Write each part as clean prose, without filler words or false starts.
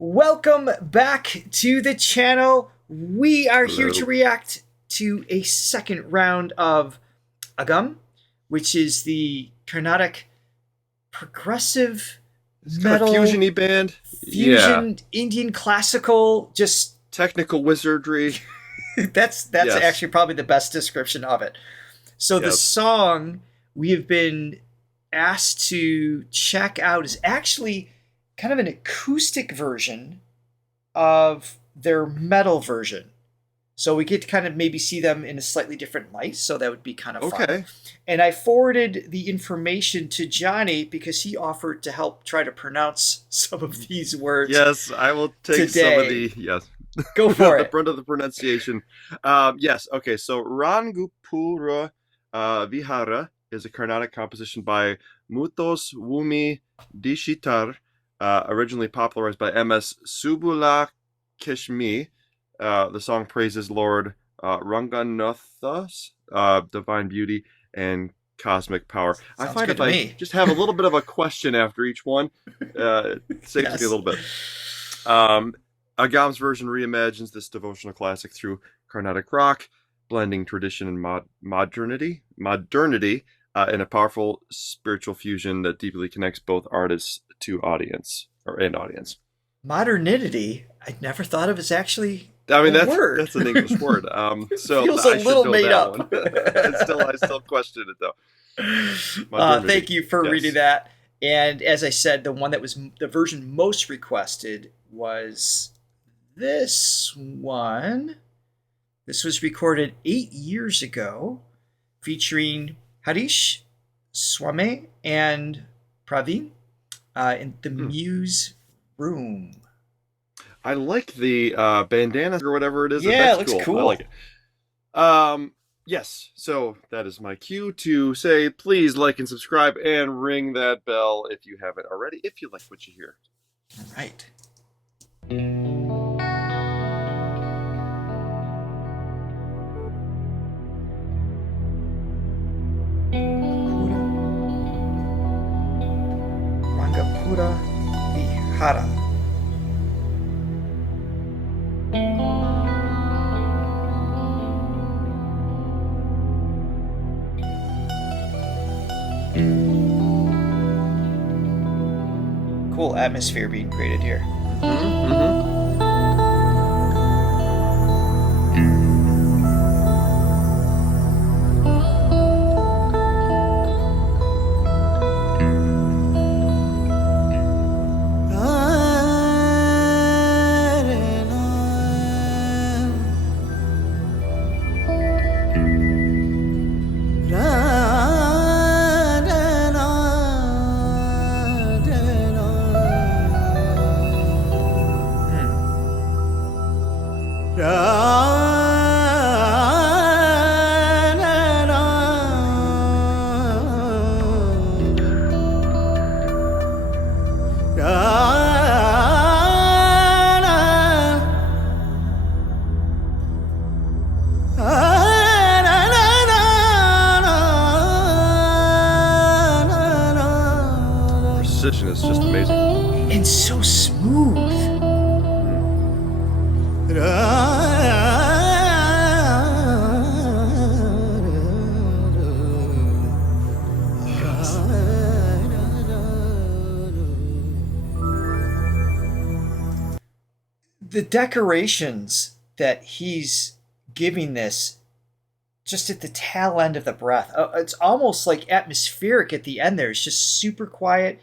Welcome back to the channel. We are here Hello. to react to a second round of Agam, which is the Carnatic progressive It's kind of metal fusion-y band. Yeah. fusion Indian classical. Just Technical wizardry. that's Yes. actually probably the best description of it. So the Yes. song we have been asked to check out is actually kind of an acoustic version of their metal version. So we get to kind of maybe see them in a slightly different light. So that would be kind of fun. Okay. And I forwarded the information to Johnny because he offered to help try to pronounce some of these words Yes, I will take some of today. the yes Go for the it. brunt of the pronunciation. Yes. Okay. So Rangapura Vihaara is a Carnatic composition by Muthos Wumi Dishitar, originally popularized by M.S. Subbulakshmi. The song praises Lord Ranganath's divine beauty and cosmic power. I Sounds find good if to I me. just have a little bit of a question after each one, it saves me a Yes. little bit. Um, Agam's version reimagines this devotional classic through Carnatic rock, blending tradition and modernity in a powerful spiritual fusion that deeply connects both artists to audience and audience. Modernity, I never thought of as actually I a mean word. that's an English word. So Feels a I should little know made that up. one. I still question it though. Modernity. Thank you for reading Yes. that. And as I said, the one that was the version most requested was this one. This was recorded 8 years ago, featuring Harish, Swame, and Praveen in the Hmm. Muse Room. I like the bandana or whatever it is. Yeah, it That's looks cool. I like cool. it. Yes. So that is my cue to say, please like and subscribe and ring that bell if you haven't already. If you like what you hear. All right. Rangapura Vihaara. Cool atmosphere being created here. Mm-hmm. Precision is just amazing. And so smooth. The decorations that he's giving this just at the tail end of the breath, it's almost like atmospheric at the end there. It's just super quiet,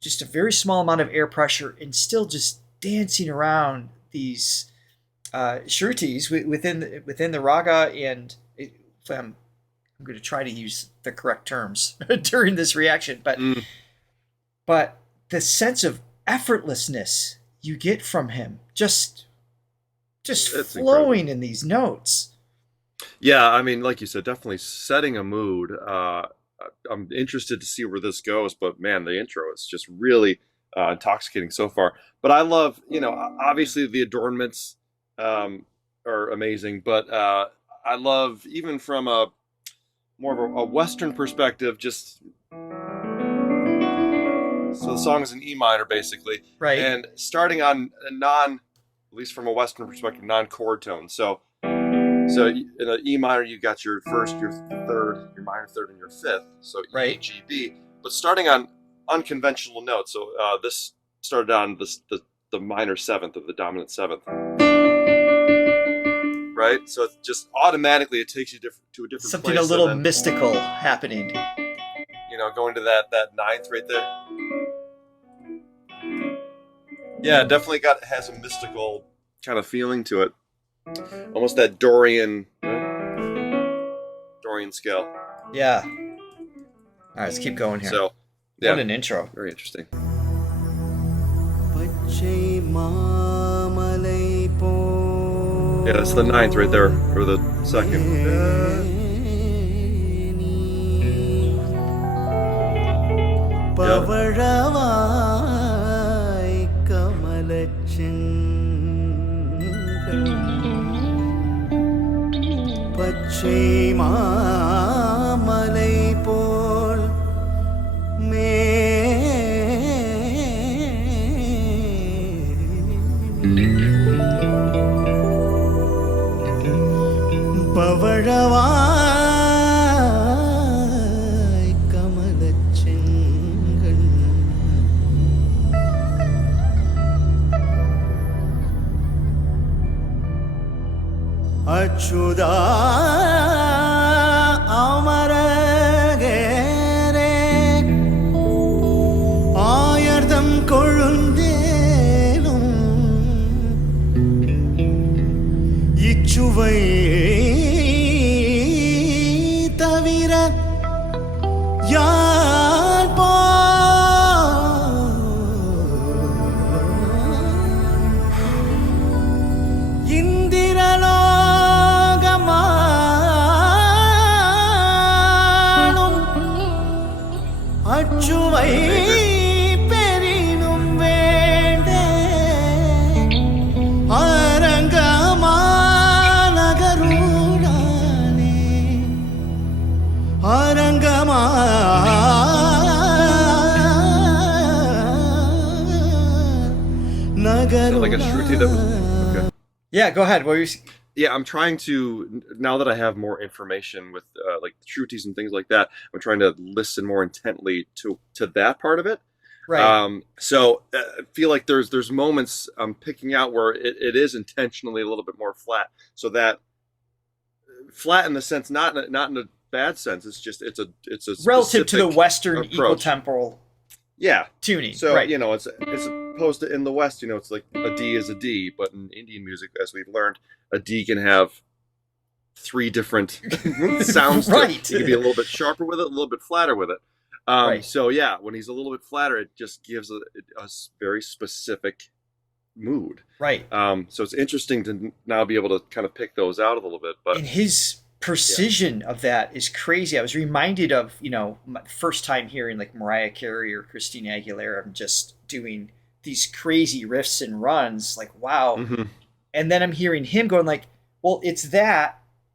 just a very small amount of air pressure, and still just dancing around these shrutis within the raga. And I'm going to try to use the correct terms during this reaction, Mm, but the sense of effortlessness you get from him just it's incredible. flowing in these notes. Yeah, I mean, like you said, definitely setting a mood. I'm interested to see where this goes, but man, the intro is just really intoxicating so far. But I love, obviously the adornments are amazing, but I love even from a more of a Western perspective, just so So the song is in E minor, basically. Right. And starting on a at least from a Western perspective, non-chord tone. So in an E minor, you got your first, your third, your minor third, and your fifth. So E, G, B. But starting on unconventional notes. So this started on the minor seventh of the dominant seventh. Right? So it's just automatically it takes you to a different something place. A little mystical happening. Going to that ninth right there. Yeah, definitely has a mystical kind of feeling to it. Almost that Dorian scale. Yeah. All right, let's keep going here. So, yeah. What an intro. Very interesting. Yeah, that's the ninth right there, or the second. Achyuta அமரகேரே ஆயர்தம் கொழுந்தேனும் இச்சுவை தவிர யார் போ இந்திரலோ அச்சுவை பெரினும் வேண்டே அரங்கமா நகருடானே அரங்கமா நகருடானே. Like a shruti that was okay. Yeah, go ahead. What were you? Yeah, I'm trying to, now that I have more information with like shrutis and things like that, I'm trying to listen more intently to that part of it. Right. So I feel like there's moments I'm picking out where it is intentionally a little bit more flat. So that flat in the sense, not in a bad sense. It's just it's a relative to the Western approach. equal temporal. Yeah. Tuning. So right. It's opposed to in the West, it's like a D is a D, but in Indian music, as we've learned, a D can have 3 different sounds. Right. It can be a little bit sharper with it, a little bit flatter with it. Right. So yeah, when he's a little bit flatter, it just gives a very specific mood. Right. So it's interesting to now be able to kind of pick those out a little bit. But and his precision of that is crazy. I was reminded of, my first time hearing like Mariah Carey or Christina Aguilera, I'm just doing these crazy riffs and runs, like, wow. Mm-hmm. And then I'm hearing him going like, well, it's that,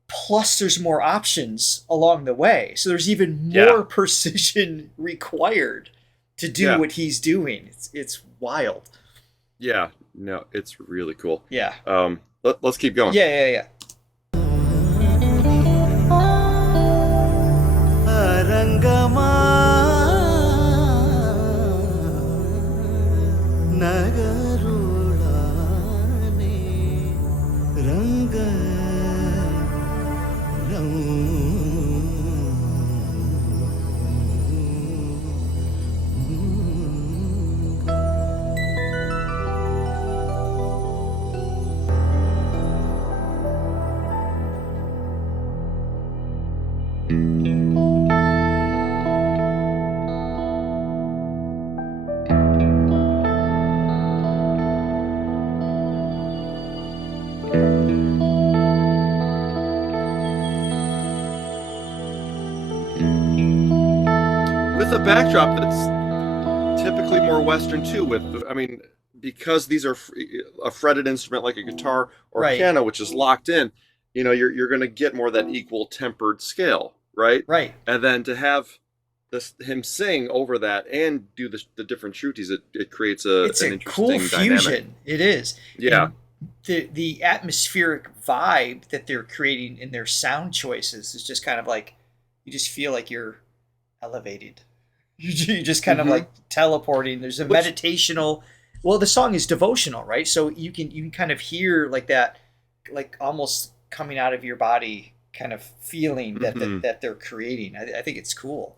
plus there's more options along the way. So there's even more precision required to do what he's doing. It's wild. Yeah, no, it's really cool. Yeah. Let's keep going. Yeah. அரங்கமா நகருளானே Ranga With a backdrop that's typically more Western too. Because these are a fretted instrument like a guitar or piano, which is locked in, you're going to get more of that equal tempered scale, right? Right. And then to have him sing over that and do the different shrutis, it creates an It's a cool interesting fusion. dynamic. It is. Yeah. And the atmospheric vibe that they're creating in their sound choices is just kind of like, you just feel like you're elevated. You just kind of like teleporting. There's a meditational. Well, the song is devotional, right? So you can kind of hear like that, like almost coming out of your body kind of feeling that they're creating. I think it's cool.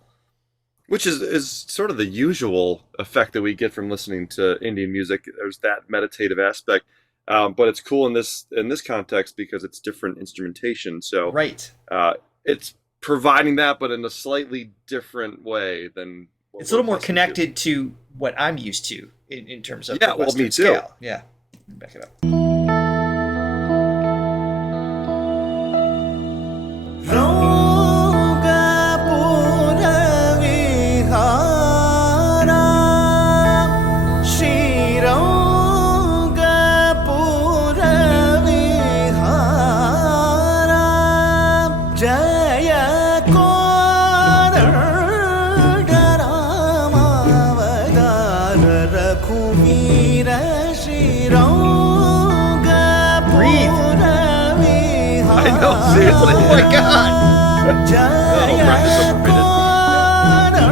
Which is sort of the usual effect that we get from listening to Indian music. There's that meditative aspect, but it's cool in this context because it's different instrumentation. So Right. It's providing that, but in a slightly different way than what It's a little we're more accustomed to. connected to what I'm used to in terms of Yeah, the well, Western me too. scale. Yeah. Back it up. Rangapura Vihaara, Shri Rangapura Vihaara, Jaya Kodarama Raghuvira, Shri Rangapura Vihaara. I know, seriously. Oh my God. I'll practice over a minute.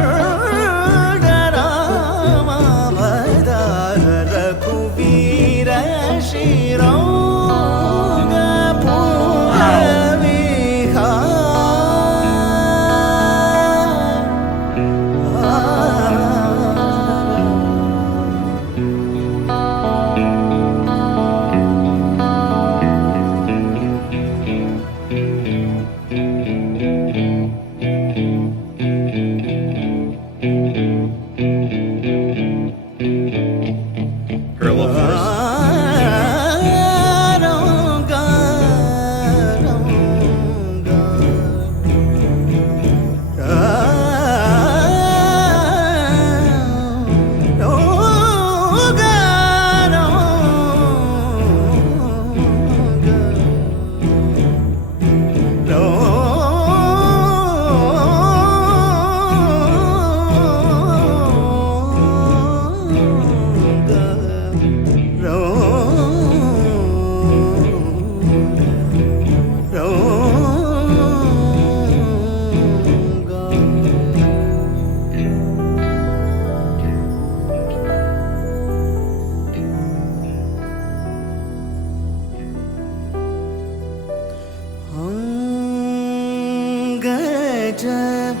Parallel force.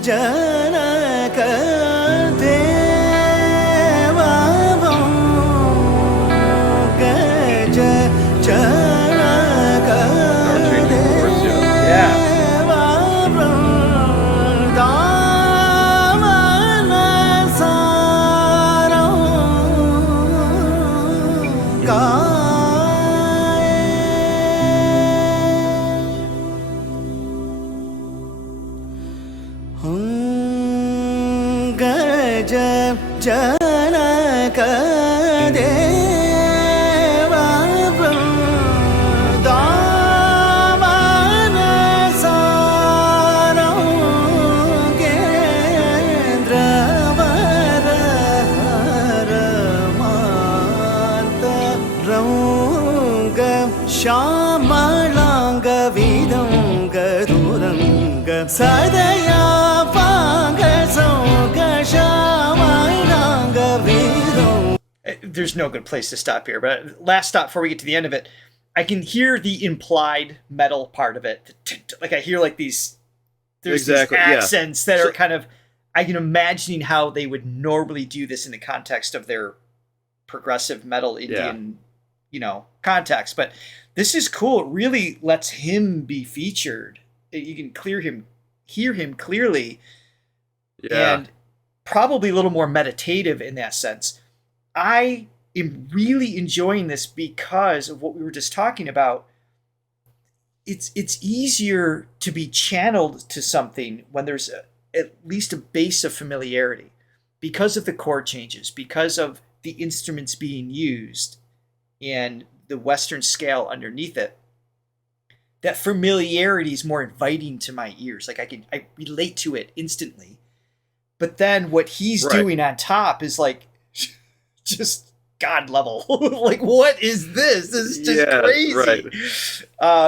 Janaka Devavam Gaja Janaka Start changing chords, yeah. Devavam Damana Saram Gaja Janaka Devavam Damana Saram Kendravara Haramanta Ranga Shamalanga Vidanga Duranga Sadaya There's no good place to stop here, but last stop before we get to the end of it, I can hear the implied metal part of it. Like I hear like these, there's Exactly, these yeah. accents that So- are kind of, I can imagining how they would normally do this in the context of their progressive metal Indian, context. But this is cool. It really lets him be featured. You can hear him clearly, Yeah. and probably a little more meditative in that sense. I am really enjoying this because of what we were just talking about. It's easier to be channeled to something when there's at least a base of familiarity because of the chord changes, because of the instruments being used and the Western scale underneath it. That familiarity is more inviting to my ears. Like I relate to it instantly. but then what he's Right. doing on top is like just God level. Like, what is this? This is just Yeah, crazy. right.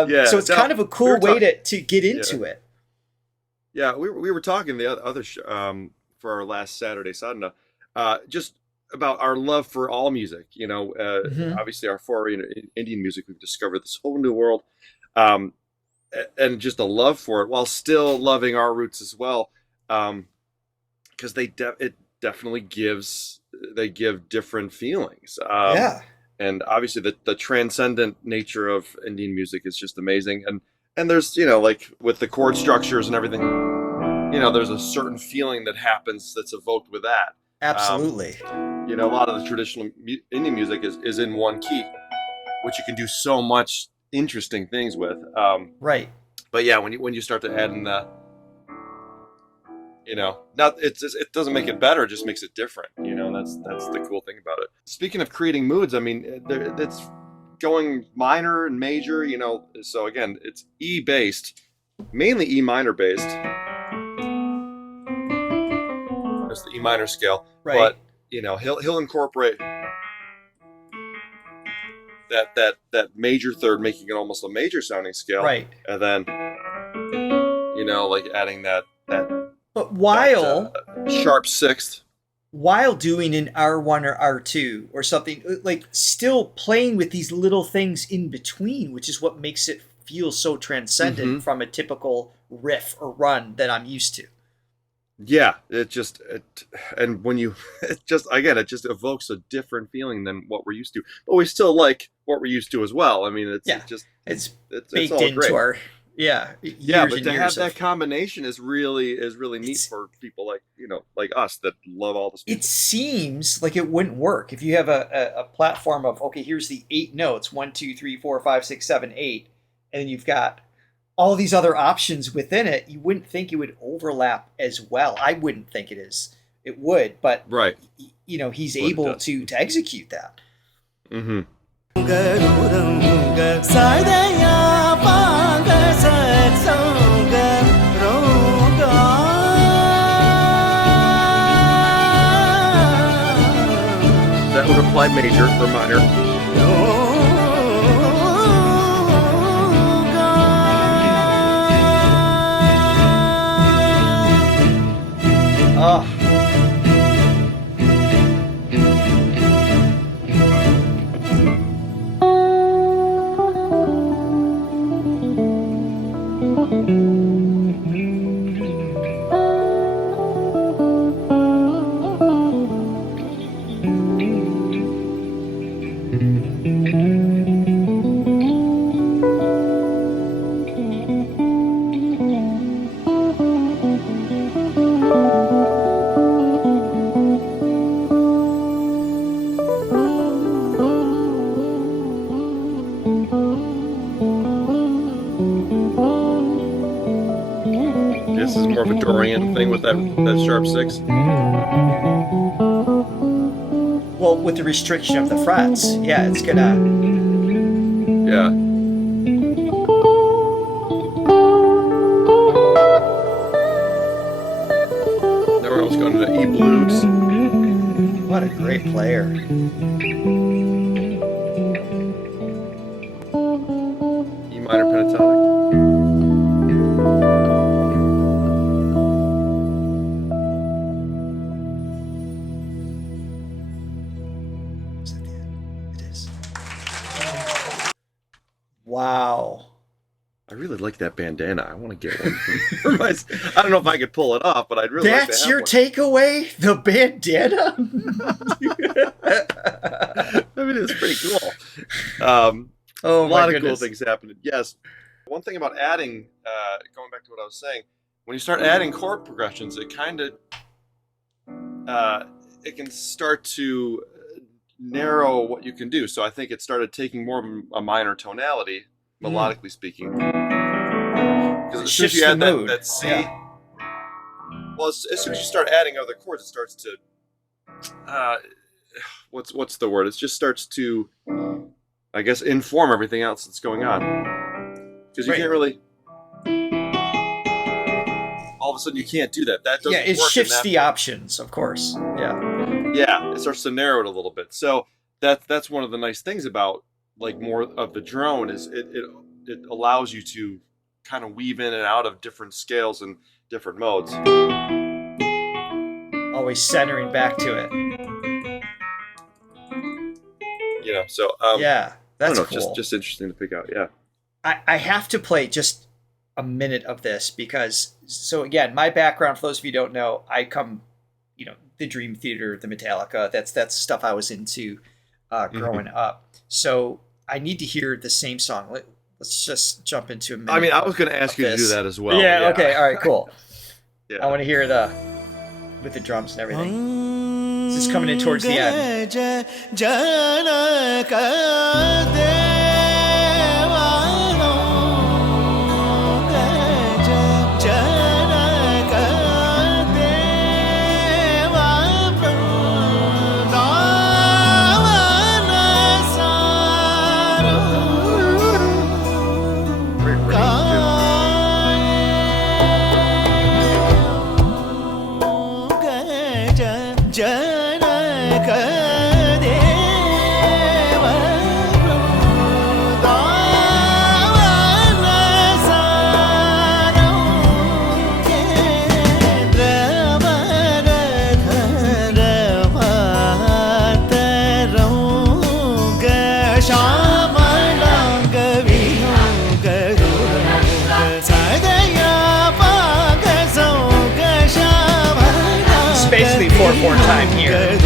Yeah, so it's no, kind of a we cool were way to get into it. Yeah, we were talking the other for our last Saturday sadhana, just about our love for all music. Mhm. Obviously our foray into Indian music, we've discovered this whole new world, um, and just a love for it, while still loving our roots as well, because it definitely they give different feelings. Yeah. And obviously the transcendent nature of Indian music is just amazing. And there's, like with the chord structures and everything, there's a certain feeling that happens that's evoked with that. Absolutely. A lot of the traditional Indian music is in one key, which you can do so much interesting things with. Right. But yeah, when you start to add in the, not it doesn't make it better, it just makes it different. That's the cool thing about it. Speaking of creating moods, I mean, it's going minor and major. So again, it's E based, mainly E minor based. That's the E minor scale, Right. but he'll incorporate that major third, making it almost a major sounding scale, Right. and then like adding that But while sharp sixth, while doing an R1 or R2 or something, like still playing with these little things in between, which is what makes it feel so transcendent from a typical riff or run that I'm used to. Yeah, and when you, it just evokes a different feeling than what we're used to, but we still like what we're used to as well. I mean, it's it's baked all into great. our But to have that combination is really neat for people like us that love all this music. It seems like it wouldn't work if you have a platform of, okay, here's the 8 notes, 1, 2, 3, 4, 5, 6, 7, 8, and then you've got all these other options within it. You wouldn't think it would overlap as well. I wouldn't think it would, but Right. He's able to execute that. Mm-hmm. That would apply major or minor. Oh. This is more of a Dorian thing with that sharp six. Well, with the restriction of the frets, yeah, it's gonna. Yeah. Now we're almost going to the E blues. What a great player. E minor pentatonic. Wow. I really like that bandana. I want to get one for myself. I don't know if I could pull it off, but I'd really like to That's have your one. takeaway? The bandana? I mean, it's pretty cool. Oh, a my lot of cool goodness. things happening. Yes. One thing about adding, going back to what I was saying, when you start adding chord progressions, it kind of, it can start to narrow what you can do. So I think it started taking more of a minor tonality, melodically speaking. Because as soon as you add that C, well, as soon as you start adding other chords, it starts to, what's the word? It just starts to, I guess, inform everything else that's going on. Because you can't really, all of a a sudden you can't do that. That doesn't Yeah, it work in shifts that the form. options, of course. Yeah. Yeah, it starts to narrow it a little bit. So that's one of the nice things about like more of the drone is it allows you to kind of weave in and out of different scales and different modes. Always centering back to it. You know, so Yeah, that's I don't know, cool. just interesting to pick out. Yeah. I have to play just a minute of this because, so again, my background, for those of you who don't know, I come, the Dream Theater, the Metallica, that's stuff I was into growing up. So I need to hear the same song. Let's just jump into a minute. I mean, I was going to ask you to do that as well. Yeah, okay, all right, cool. Yeah. I want to hear with the drums and everything. This is coming in towards the end. Basically 4/4 time here.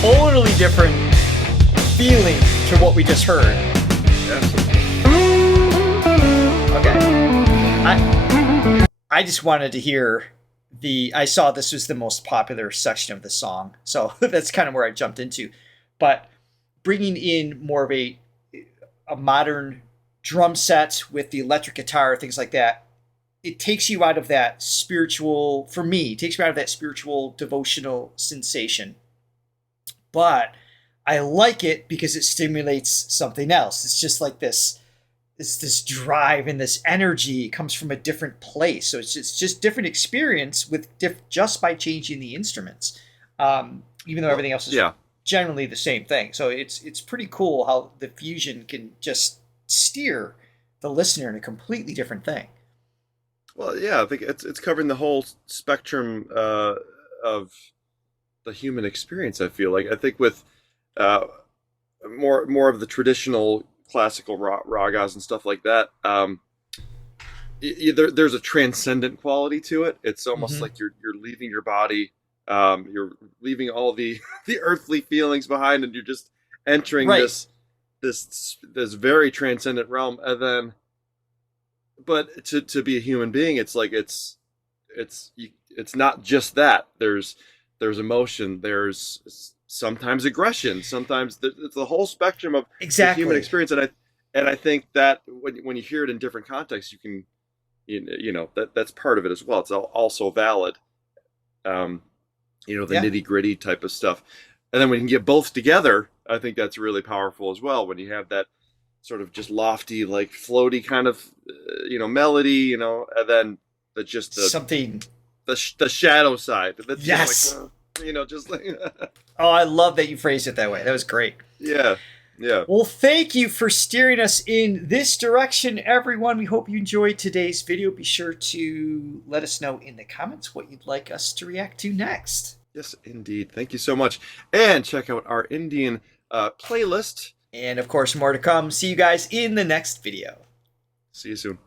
Totally different feeling to what we just heard. Okay. I just wanted to hear I saw this was the most popular section of the song, so that's kind of where I jumped into. But bringing in more of a modern drum set with the electric guitar, things like that, it takes you out of that spiritual, for me, it takes you out of that spiritual, devotional sensation. But I like it because it stimulates something else. It's just like this drive and this energy comes from a different place. So it's just different experience with just by changing the instruments, even though everything else is generally the same thing. So it's pretty cool how the fusion can just steer the listener in a completely different thing. Well, yeah, I think it's covering the whole spectrum of the human experience. I feel like I think with more of the traditional classical ragas and stuff like that, there's a transcendent quality to it. It's almost like you're leaving your body, you're leaving all the earthly feelings behind, and you're just entering this very transcendent realm. And then, but to be a human being, it's like it's not just that. There's emotion, there's sometimes aggression, sometimes it's the whole spectrum of the human experience. And I think that when you hear it in different contexts, you can, that's part of it as well. It's also valid, the nitty gritty type of stuff. And then when you can get both together, I think that's really powerful as well. When you have that sort of just lofty, like floaty kind of, melody, and then something. The shadow side. That's just like, Oh, I love that you phrased it that way. That was great. Yeah. Well, thank you for steering us in this direction, everyone. We hope you enjoyed today's video. Be sure to let us know in the comments what you'd like us to react to next. Yes, indeed. Thank you so much. And check out our Indian playlist. And of course, more to come. See you guys in the next video. See you soon.